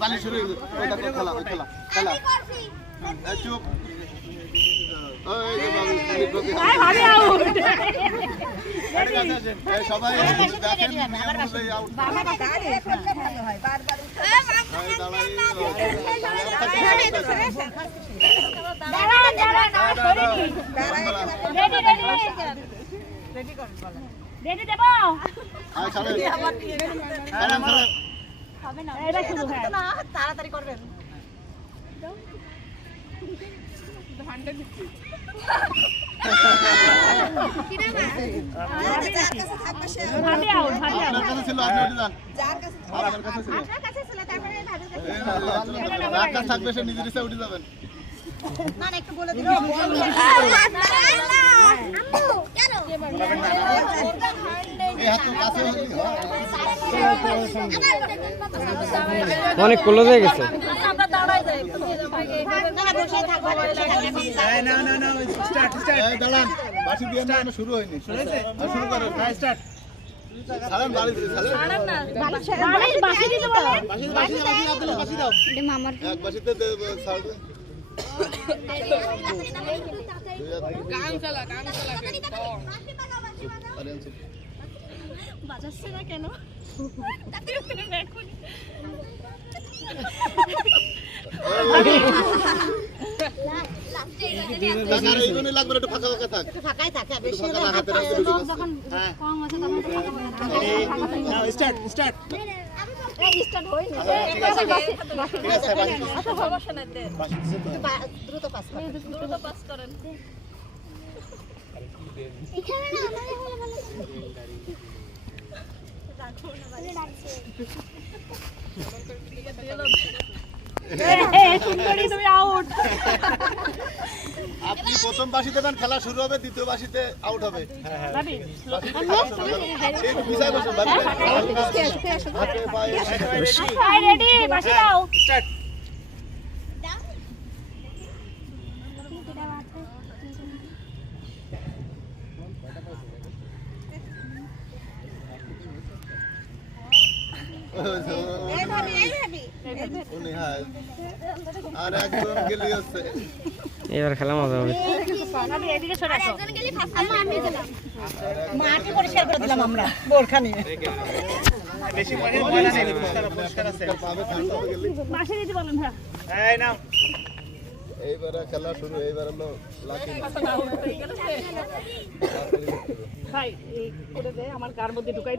বালি শুরু হয়ে গেছে। ওই দেখো খেলা, ওই খেলা, খেলা। চুপ। ওই যে বাবু, ভাবি আউট। সবাই দেখেন নিয়ম অনুযায়ী আউট। রেডি দেব তাড়াতাড়ি করবেন থাকবে সে নিজের ইচ্ছা উঠে যাবেন। না না একটু বলে দিন অনেক ক্লোজ হয়ে গেছে। শুরু হয়নি, শুরু করো, স্টার্ট। বাজাচ্ছে না কেন লাগবে একটু ফাঁকা ফাঁকা থাক, ফাঁকাই থাকে বেশি যখন কম আছে তখন স্টার্ট স্টার্ট স্টার্ট হয়নি সমস্যা নাই দ্রুত পাস করেন দ্রুত পাস করেন এখানে না আমারে হলে ভালো রাখো না বলে ডাকছে সুন্দরী তুমি আউট আপনি প্রথম বাঁশি দেবেন, খেলা শুরু হবে, দ্বিতীয় বাঁশিতে আউট হবে। ভাবি রেডি বাঁশি দাও স্টার্ট আর একজন গেলি হচ্ছে, এবার খেলা মজা হবে। মাটি পরিষ্কার করে দিলাম আমরা বোরখা নিয়ে এইবারে খেলা শুরু, এইবার হলো লাকি ভাই এই করে দে আমার কার মধ্যে ঢুকাই